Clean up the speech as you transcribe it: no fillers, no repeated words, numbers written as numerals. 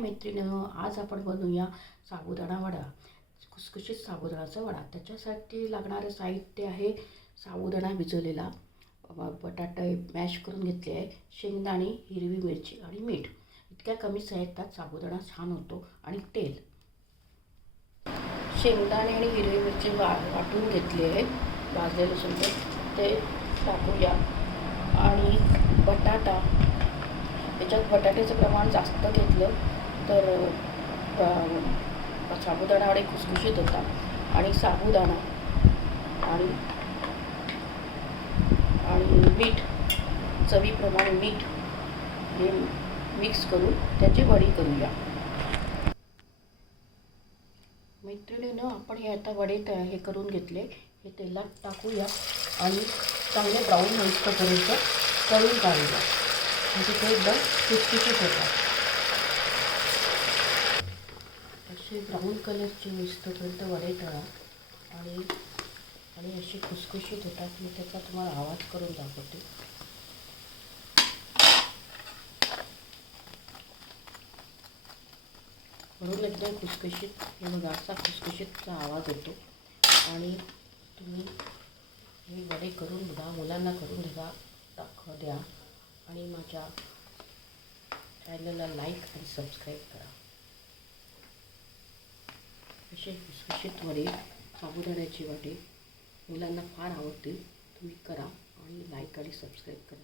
मैत्रिणींनो, आज आपण बनवूया साबुदाणा वडा. खुसखुशीत साबुदाण्याचा वडा. त्याच्यासाठी लागणारं साहित्य आहे साबुदाणा भिजवलेला, बटाटे मॅश करून घेतले आहे, शेंगदाणे, हिरवी मिरची आणि मीठ. इतक्या कमी साहित्यात साबुदाणा छान होतो. आणि तेल, शेंगदाणे आणि हिरवी मिरची वाटून घेतले आहे, भाजलेले सुंदर ते टाकूया. आणि बटाटा, त्याच्यात बटाट्याचं प्रमाण जास्त घेतलं तर साबुदाणा वडे खुसखुशीत होतात. आणि साबुदाणा आणि मीठ, चवीप्रमाणे मीठ हे मिक्स करून त्याची वडी करूया. मैत्रिणीनं, आपण हे आता वडे हे करून घेतले, हे तेलात टाकूया आणि चांगले ब्राऊन होईपर्यंत तळून काढूया. म्हणजे ते एकदम खुसखुशीत होतात. असे ब्राऊन कलरचे होईपर्यंत वडे तळा आणि असे खुसखुशीत होतात. मी त्याचा तुम्हाला आवाज करून दाखवते. म्हणून एकदम खुसखुशीत, हे बघा असा खुसखुशीतचा आवाज होतो. आणि तुम्ही हे वडे करून बघा, मुलांना करून द्या आणि माझ्या चॅनलला लाईक आणि सबस्क्राईब करा. असे खुसखुशीत वडे, साबुदाण्याची वडे मुलांना फार आवडतील. तुम्ही करा आणि लाईक आणि सबस्क्राईब करा.